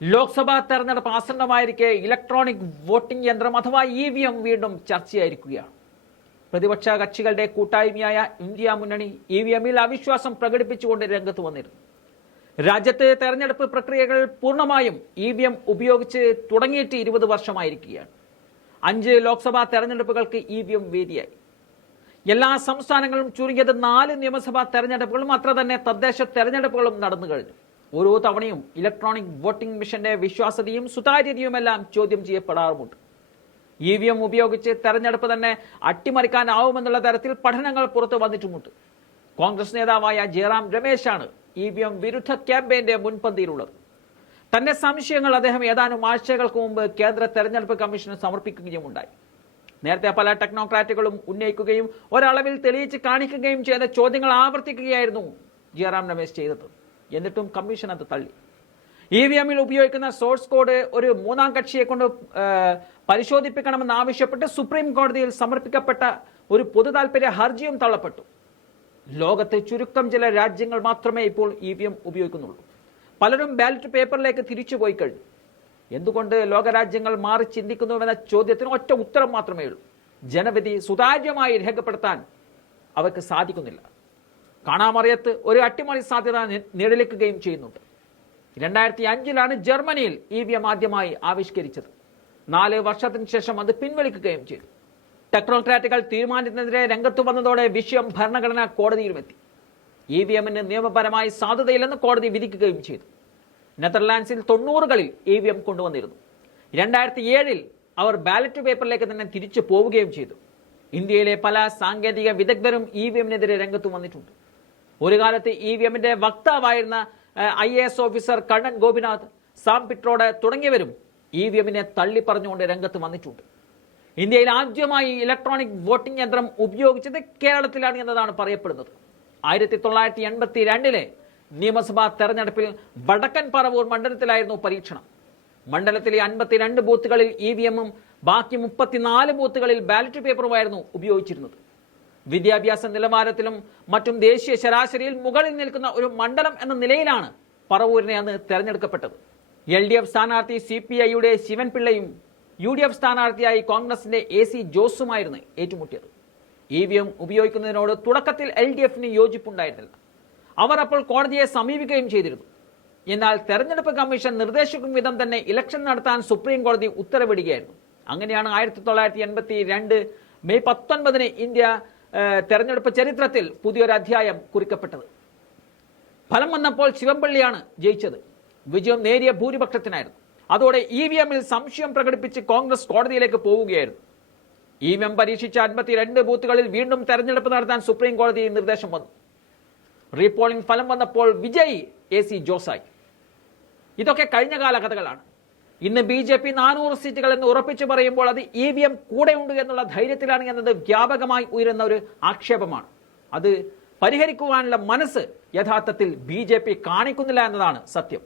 ലോക്സഭാ തെരഞ്ഞെടുപ്പ് ആസന്നമായിരിക്കെ electronic voting യന്ത്രം അഥവാ ഇ വി എം വീണ്ടും ചർച്ചയായിരിക്കുകയാണ്. പ്രതിപക്ഷ കക്ഷികളുടെ കൂട്ടായ്മയായ ഇന്ത്യ മുന്നണി ഇ വി എമ്മിൽ അവിശ്വാസം പ്രകടിപ്പിച്ചുകൊണ്ട് രംഗത്ത് വന്നിരുന്നു. രാജ്യത്തെ തെരഞ്ഞെടുപ്പ് പ്രക്രിയകൾ പൂർണമായും ഇ വി എം ഉപയോഗിച്ച് തുടങ്ങിയിട്ട് ഇരുപത് വർഷമായിരിക്കുകയാണ്. അഞ്ച് ലോക്സഭാ തെരഞ്ഞെടുപ്പുകൾക്ക് ഇ വി എം വേദിയായി. എല്ലാ സംസ്ഥാനങ്ങളും ചുരുങ്ങിയത് നാല് നിയമസഭാ തെരഞ്ഞെടുപ്പുകളും അത്ര തന്നെ തദ്ദേശ തെരഞ്ഞെടുപ്പുകളും നടന്നു കഴിഞ്ഞു. ഓരോ തവണയും ഇലക്ട്രോണിക് വോട്ടിംഗ് മിഷന്റെ വിശ്വാസ്യതയും സുതാര്യതയുമെല്ലാം ചോദ്യം ചെയ്യപ്പെടാറുമുണ്ട്. ഇ വി എം ഉപയോഗിച്ച് തെരഞ്ഞെടുപ്പ് തന്നെ അട്ടിമറിക്കാനാവുമെന്നുള്ള തരത്തിൽ പഠനങ്ങൾ പുറത്തു വന്നിട്ടുമുണ്ട്. കോൺഗ്രസ് നേതാവായ ജയറാം രമേശാണ് ഇ വി എം വിരുദ്ധ ക്യാമ്പയിന്റെ മുൻപന്തിയിലുള്ളത്. തന്റെ സംശയങ്ങൾ അദ്ദേഹം ഏതാനും ആഴ്ചകൾക്ക് മുമ്പ് കേന്ദ്ര തെരഞ്ഞെടുപ്പ് കമ്മീഷന് സമർപ്പിക്കുകയും ഉണ്ടായി നേരത്തെ പല ടെക്നോക്രാറ്റുകളും ഉന്നയിക്കുകയും ഒരളവിൽ തെളിയിച്ച് കാണിക്കുകയും ചെയ്ത ചോദ്യങ്ങൾ ആവർത്തിക്കുകയായിരുന്നു ജയറാം രമേശ് ചെയ്തത്. എന്നിട്ടും കമ്മീഷൻ അത് തള്ളി. ഇ വി എമ്മിൽ ഉപയോഗിക്കുന്ന സോഴ്സ് കോഡ് ഒരു മൂന്നാം കക്ഷിയെ കൊണ്ട് പരിശോധിപ്പിക്കണമെന്ന് ആവശ്യപ്പെട്ട് സുപ്രീം കോടതിയിൽ സമർപ്പിക്കപ്പെട്ട ഒരു പൊതു ഹർജിയും തള്ളപ്പെട്ടു. ലോകത്തെ ചുരുക്കം ചില രാജ്യങ്ങൾ മാത്രമേ ഇപ്പോൾ ഇ വി എം ഉപയോഗിക്കുന്നുള്ളൂ. പലരും ബാലറ്റ് പേപ്പറിലേക്ക് തിരിച്ചു പോയി കഴിഞ്ഞു. എന്തുകൊണ്ട് ലോകരാജ്യങ്ങൾ മാറി ചിന്തിക്കുന്നുവെന്ന ചോദ്യത്തിന് ഒറ്റ ഉത്തരം മാത്രമേ ഉള്ളൂ. ജനവിധി സുതാര്യമായി രേഖപ്പെടുത്താൻ അവർക്ക് സാധിക്കുന്നില്ല. കാണാമറിയത്ത് ഒരു അട്ടിമറി സാധ്യത നിഴലിക്കുകയും ചെയ്യുന്നുണ്ട്. രണ്ടായിരത്തി അഞ്ചിലാണ് ജർമ്മനിയിൽ ഇ വി എം ആദ്യമായി ആവിഷ്കരിച്ചത്. നാല് വർഷത്തിന് ശേഷം അത് പിൻവലിക്കുകയും ചെയ്തു. ടെക്നോക്രാറ്റുകൾ തീരുമാനത്തിനെതിരെ രംഗത്തു വന്നതോടെ വിഷയം ഭരണഘടനാ കോടതിയിലുമെത്തി. ഇ വി എമ്മിന് നിയമപരമായി സാധ്യതയില്ലെന്ന് കോടതി വിധിക്കുകയും ചെയ്തു. നെതർലാൻഡ്സിൽ തൊണ്ണൂറുകളിൽ ഇ വി എം കൊണ്ടുവന്നിരുന്നു. രണ്ടായിരത്തി ഏഴിൽ അവർ ബാലറ്റ് പേപ്പറിലേക്ക് തന്നെ തിരിച്ചു പോവുകയും ചെയ്തു. ഇന്ത്യയിലെ പല സാങ്കേതിക വിദഗ്ധരും ഇ വി എമ്മിനെതിരെ രംഗത്ത് വന്നിട്ടുണ്ട്. ഒരു കാലത്ത് ഇ വി എമ്മിന്റെ വക്താവായിരുന്ന I A S officer Kannan Gopinath Sam Pitroda തുടങ്ങിയവരും ഇ വി എമ്മിനെ തള്ളിപ്പറഞ്ഞുകൊണ്ട് രംഗത്ത് വന്നിട്ടുണ്ട്. ഇന്ത്യയിൽ ആദ്യമായി ഇലക്ട്രോണിക് വോട്ടിംഗ് യന്ത്രം ഉപയോഗിച്ചത് കേരളത്തിലാണ് എന്നതാണ് പറയപ്പെടുന്നത്. ആയിരത്തി തൊള്ളായിരത്തി എൺപത്തി രണ്ടിലെ നിയമസഭാ തെരഞ്ഞെടുപ്പിൽ വടക്കൻ പറവൂർ മണ്ഡലത്തിലായിരുന്നു പരീക്ഷണം. മണ്ഡലത്തിലെ അൻപത്തിരണ്ട് ബൂത്തുകളിൽ ഇ വി എമ്മും ബാക്കി മുപ്പത്തിനാല് ബൂത്തുകളിൽ ബാലറ്റ് പേപ്പറുമായിരുന്നു ഉപയോഗിച്ചിരുന്നത്. വിദ്യാഭ്യാസ നിലവാരത്തിലും മറ്റും ദേശീയ ശരാശരിയിൽ മുകളിൽ നിൽക്കുന്ന ഒരു മണ്ഡലം എന്ന നിലയിലാണ് പറവൂരിനെ അന്ന് തെരഞ്ഞെടുക്കപ്പെട്ടത്. എൽ ഡി എഫ് സ്ഥാനാർത്ഥി സി പി ഐയുടെ ശിവൻപിള്ളയും യു ഡി എഫ് സ്ഥാനാർത്ഥിയായി കോൺഗ്രസിന്റെ എ സി ജോസുമായിരുന്നു ഏറ്റുമുട്ടിയത്. ഇ വി എം ഉപയോഗിക്കുന്നതിനോട് തുടക്കത്തിൽ എൽ ഡി എഫിന് യോജിപ്പുണ്ടായിരുന്നില്ല. അവർ അപ്പോൾ കോടതിയെ സമീപിക്കുകയും ചെയ്തിരുന്നു. എന്നാൽ തെരഞ്ഞെടുപ്പ് കമ്മീഷൻ നിർദ്ദേശിക്കും വിധം തന്നെ ഇലക്ഷൻ നടത്താൻ സുപ്രീം കോടതി ഉത്തരവിടുകയായിരുന്നു. അങ്ങനെയാണ് ആയിരത്തി തൊള്ളായിരത്തി എൺപത്തി രണ്ട് മെയ് പത്തൊൻപതിന് ഇന്ത്യ തെരഞ്ഞെടുപ്പ് ചരിത്രത്തിൽ പുതിയൊരു അധ്യായം കുറിക്കപ്പെട്ടത്. ഫലം വന്നപ്പോൾ ശിവൻപള്ളിയാണ് ജയിച്ചത്. വിജയം നേരിയ ഭൂരിപക്ഷത്തിനായിരുന്നു. അതോടെ ഇ വി എമ്മിൽ സംശയം പ്രകടിപ്പിച്ച് കോൺഗ്രസ് കോടതിയിലേക്ക് പോവുകയായിരുന്നു. ഇ വി എം പരീക്ഷിച്ച അൻപത്തിരണ്ട് ബൂത്തുകളിൽ വീണ്ടും തെരഞ്ഞെടുപ്പ് നടത്താൻ സുപ്രീം കോടതി നിർദ്ദേശം വന്നു. റീപോളിംഗ് ഫലം വന്നപ്പോൾ വിജയ് എ സി ജോസായി. ഇതൊക്കെ കഴിഞ്ഞ കാല കഥകളാണ് ഇന്ന് ബി ജെ പി നാനൂറ് സീറ്റുകൾ എന്ന് ഉറപ്പിച്ചു പറയുമ്പോൾ അത് ഇ വി എം കൂടെയുണ്ട് എന്നുള്ള ധൈര്യത്തിലാണ് എന്നത് വ്യാപകമായി ഉയരുന്ന ഒരു ആക്ഷേപമാണ്. അത് പരിഹരിക്കുവാനുള്ള മനസ്സ് യഥാർത്ഥത്തിൽ ബി കാണിക്കുന്നില്ല എന്നതാണ് സത്യം.